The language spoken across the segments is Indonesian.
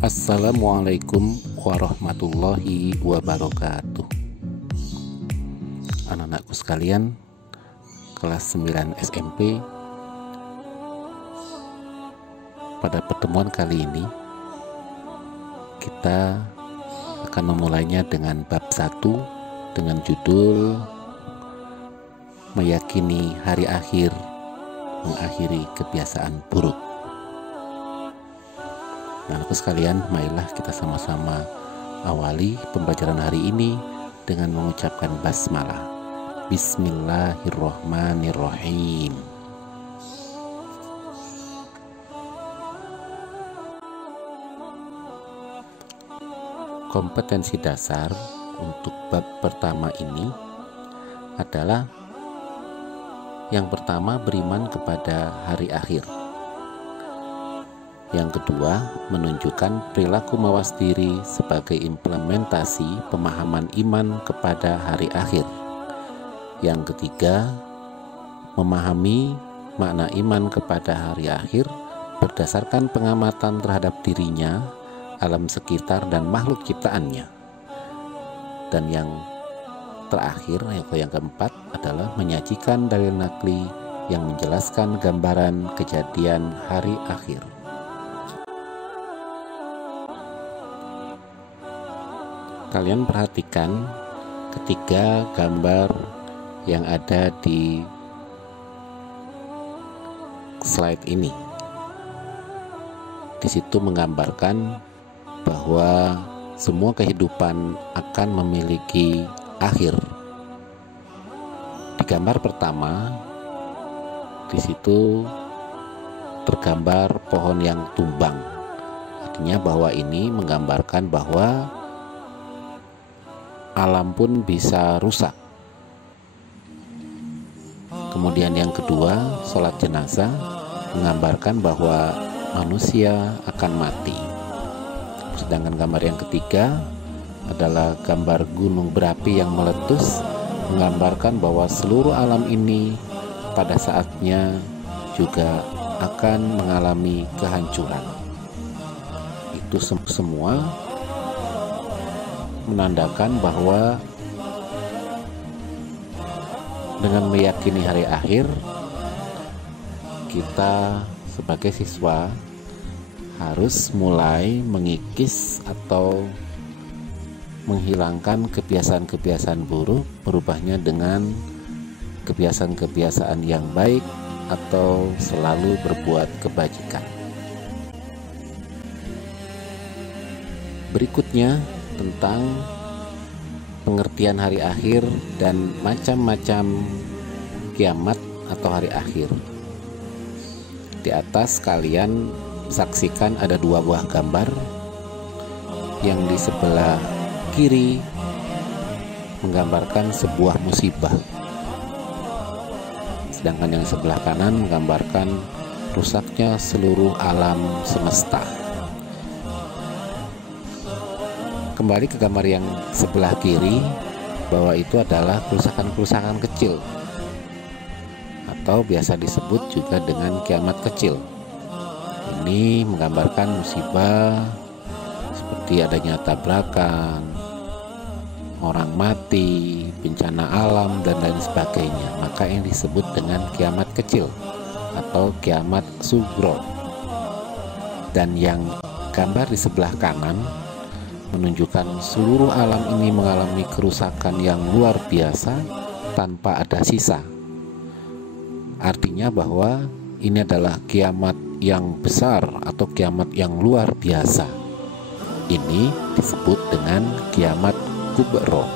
Assalamualaikum warahmatullahi wabarakatuh. Anak-anakku sekalian, kelas 9 SMP, pada pertemuan kali ini kita akan memulainya dengan bab 1 dengan judul Meyakini Hari Akhir Mengakhiri Kebiasaan Buruk. Anak-anakku sekalian, marilah kita sama-sama awali pembelajaran hari ini dengan mengucapkan basmalah. Bismillahirrahmanirrahim. Kompetensi dasar untuk bab pertama ini adalah yang pertama, beriman kepada hari akhir. Yang kedua, menunjukkan perilaku mawas diri sebagai implementasi pemahaman iman kepada hari akhir. Yang ketiga, memahami makna iman kepada hari akhir berdasarkan pengamatan terhadap dirinya, alam sekitar, dan makhluk ciptaannya. Dan yang terakhir, yang keempat adalah menyajikan dalil nakli yang menjelaskan gambaran kejadian hari akhir. Kalian perhatikan ketiga gambar yang ada di slide ini. Di situ menggambarkan bahwa semua kehidupan akan memiliki akhir. Di gambar pertama, di situ tergambar pohon yang tumbang. Artinya bahwa ini menggambarkan bahwa alam pun bisa rusak. Kemudian yang kedua, sholat jenazah menggambarkan bahwa manusia akan mati. Sedangkan gambar yang ketiga adalah gambar gunung berapi yang meletus, menggambarkan bahwa seluruh alam ini pada saatnya juga akan mengalami kehancuran. Itu semua menandakan bahwa dengan meyakini hari akhir, kita sebagai siswa harus mulai mengikis atau menghilangkan kebiasaan-kebiasaan buruk, merubahnya dengan kebiasaan-kebiasaan yang baik atau selalu berbuat kebajikan. Berikutnya tentang pengertian hari akhir dan macam-macam kiamat atau hari akhir. Di atas kalian saksikan ada dua buah gambar. Yang di sebelah kiri menggambarkan sebuah musibah, sedangkan yang sebelah kanan menggambarkan rusaknya seluruh alam semesta. Kembali ke gambar yang sebelah kiri, bahwa itu adalah kerusakan-kerusakan kecil atau biasa disebut juga dengan kiamat kecil. Ini menggambarkan musibah seperti adanya tabrakan, orang mati, bencana alam, dan lain sebagainya. Maka yang disebut dengan kiamat kecil atau kiamat sugro. Dan yang gambar di sebelah kanan menunjukkan seluruh alam ini mengalami kerusakan yang luar biasa tanpa ada sisa. Artinya bahwa ini adalah kiamat yang besar atau kiamat yang luar biasa. Ini disebut dengan kiamat kubro.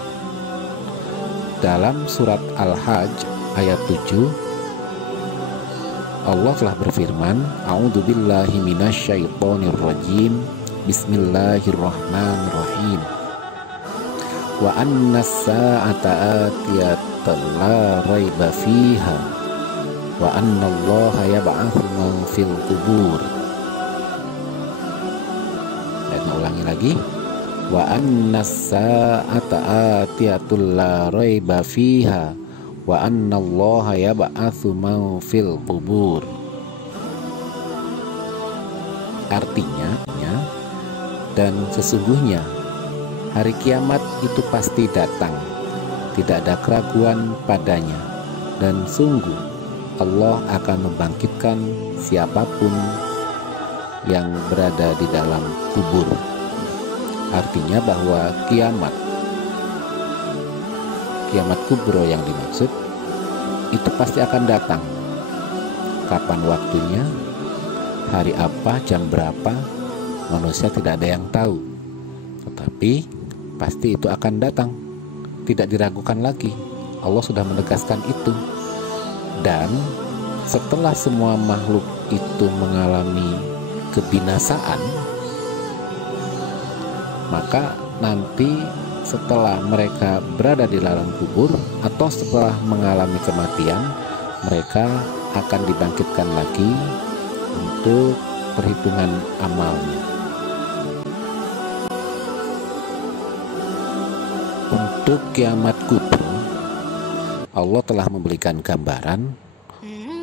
Dalam surat Al-Hajj ayat 7, Allah telah berfirman, A'udzubillahi minasyaitonirrajim, Bismillahirrahmanirrahim. Wa annas sa'ata atiyatan la raiba fiha wa annallaha yab'atsu man fil qubur. Dan ulangi lagi. Wa annas sa'ata atiyatun la raiba fiha wa annallaha yab'atsu man fil qubur. Artinya Dan sesungguhnya hari kiamat itu pasti datang, tidak ada keraguan padanya. Dan sungguh Allah akan membangkitkan siapapun yang berada di dalam kubur. Artinya bahwa kiamat kubro yang dimaksud itu pasti akan datang. Kapan waktunya, hari apa, jam berapa, manusia tidak ada yang tahu. Tetapi pasti itu akan datang, tidak diragukan lagi. Allah sudah menegaskan itu. Dan setelah semua makhluk itu mengalami kebinasaan, maka nanti setelah mereka berada di dalam kubur atau setelah mengalami kematian, mereka akan dibangkitkan lagi untuk perhitungan amalnya. Untuk kiamat kubro, Allah telah memberikan gambaran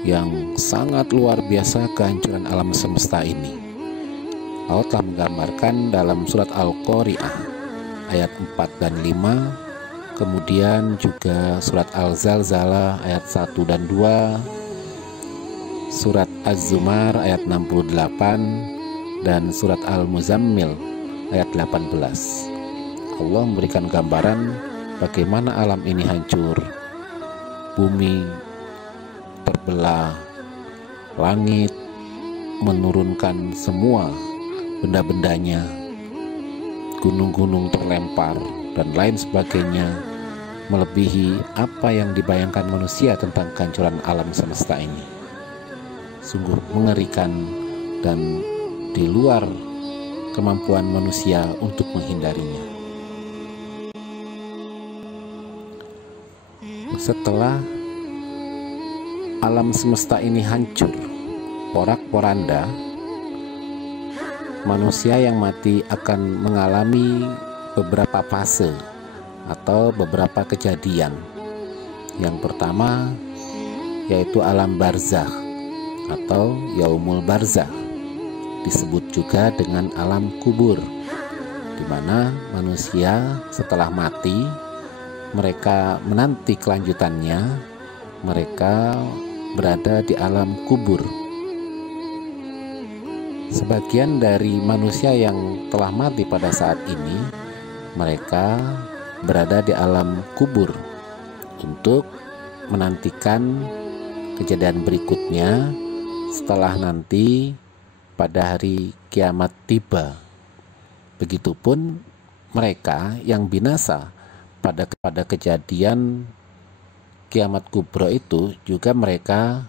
yang sangat luar biasa kehancuran alam semesta ini. Allah telah menggambarkan dalam surat Al-Qari'ah ayat 4 dan 5, kemudian juga surat Al-Zalzalah ayat 1 dan 2, surat Az-Zumar ayat 68, dan surat Al-Muzammil ayat 18. Allah memberikan gambaran bagaimana alam ini hancur, bumi terbelah, langit menurunkan semua benda-bendanya, gunung-gunung terlempar, dan lain sebagainya, melebihi apa yang dibayangkan manusia tentang kehancuran alam semesta ini. Sungguh mengerikan dan di luar kemampuan manusia untuk menghindarinya. Setelah alam semesta ini hancur, porak-poranda, manusia yang mati akan mengalami beberapa fase atau beberapa kejadian. Yang pertama yaitu alam barzakh atau yaumul barzakh, disebut juga dengan alam kubur, di mana manusia setelah mati, mereka menanti kelanjutannya, mereka berada di alam kubur. Sebagian dari manusia yang telah mati pada saat ini, mereka berada di alam kubur untuk menantikan kejadian berikutnya setelah nanti pada hari kiamat tiba. Begitupun mereka yang binasa pada kejadian kiamat kubro itu, juga mereka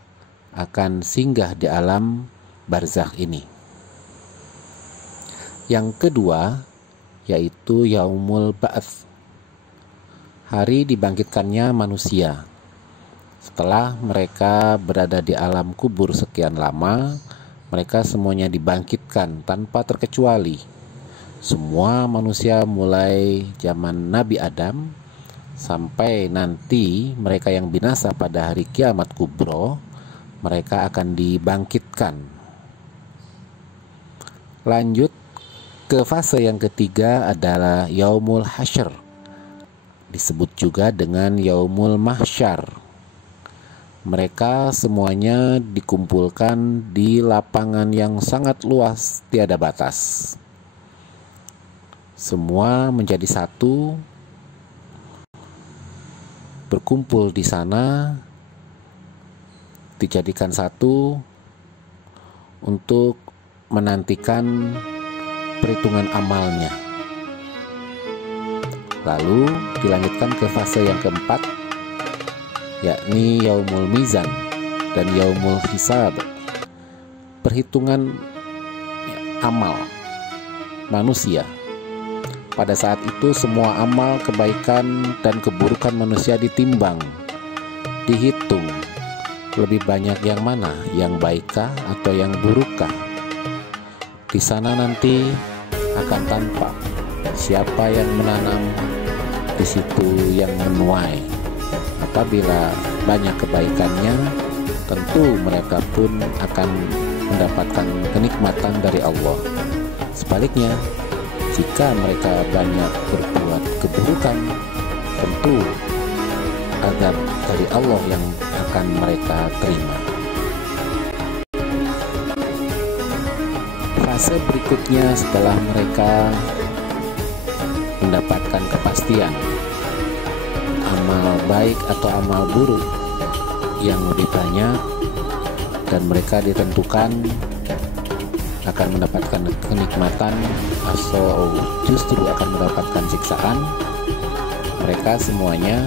akan singgah di alam barzakh ini. Yang kedua yaitu yaumul ba'ats, hari dibangkitkannya manusia. Setelah mereka berada di alam kubur sekian lama, mereka semuanya dibangkitkan tanpa terkecuali. Semua manusia mulai zaman Nabi Adam sampai nanti mereka yang binasa pada hari kiamat kubro, mereka akan dibangkitkan. Lanjut ke fase yang ketiga adalah yaumul hasyr, disebut juga dengan yaumul mahsyar. Mereka semuanya dikumpulkan di lapangan yang sangat luas, tiada batas. Semua menjadi satu, berkumpul di sana, dijadikan satu untuk menantikan perhitungan amalnya. Lalu dilanjutkan ke fase yang keempat, yakni yaumul mizan dan yaumul hisab, perhitungan amal manusia. Pada saat itu semua amal kebaikan dan keburukan manusia ditimbang, dihitung, lebih banyak yang mana, yang baikkah atau yang burukkah. Di sana nanti akan tampak siapa yang menanam, di situ yang menuai. Apabila banyak kebaikannya, tentu mereka pun akan mendapatkan kenikmatan dari Allah. Sebaliknya, Jika mereka banyak berbuat keburukan, tentu azab dari Allah yang akan mereka terima. Fase berikutnya setelah mereka mendapatkan kepastian amal baik atau amal buruk yang lebih banyak, dan mereka ditentukan akan mendapatkan kenikmatan atau justru akan mendapatkan siksaan, mereka semuanya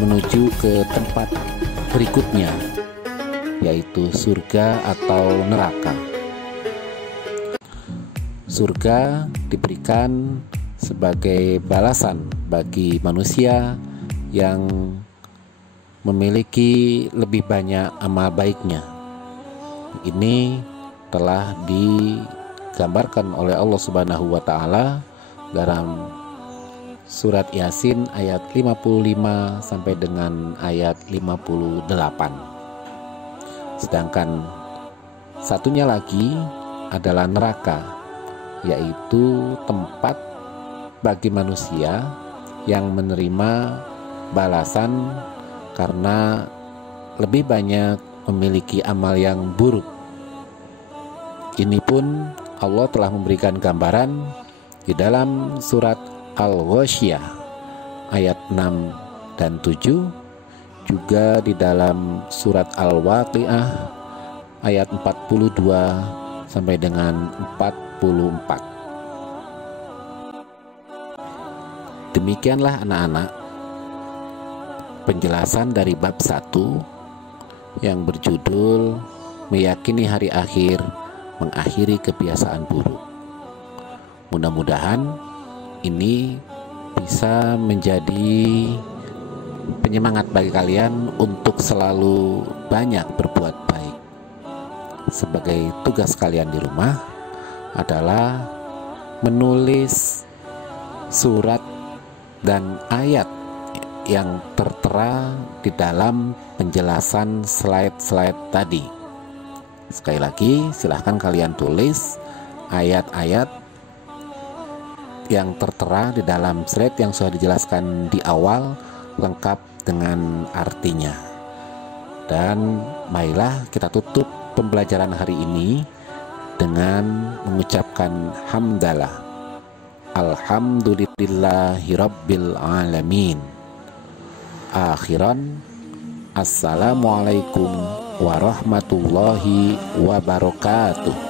menuju ke tempat berikutnya, yaitu surga atau neraka. Surga diberikan sebagai balasan bagi manusia yang memiliki lebih banyak amal baiknya. Ini telah digambarkan oleh Allah Subhanahu wa taala dalam surat Yasin ayat 55 sampai dengan ayat 58. Sedangkan satunya lagi adalah neraka, yaitu tempat bagi manusia yang menerima balasan karena lebih banyak memiliki amal yang buruk. Ini pun Allah telah memberikan gambaran di dalam surat Al-Ghasyiyah ayat 6 dan 7, juga di dalam surat Al-Waqiah ayat 42 sampai dengan 44. Demikianlah anak-anak penjelasan dari bab 1 yang berjudul Meyakini Hari Akhir, Mengakhiri Kebiasaan Buruk. Mudah-mudahan ini bisa menjadi penyemangat bagi kalian untuk selalu banyak berbuat baik. Sebagai tugas kalian di rumah adalah menulis surat dan ayat yang tertera di dalam penjelasan slide-slide tadi. Sekali lagi, silahkan kalian tulis ayat-ayat yang tertera di dalam slide yang sudah dijelaskan di awal, lengkap dengan artinya. Dan marilah kita tutup pembelajaran hari ini dengan mengucapkan hamdalah. Alhamdulillahirabbil alamin. Akhiran, assalamualaikum warahmatullahi wabarakatuh.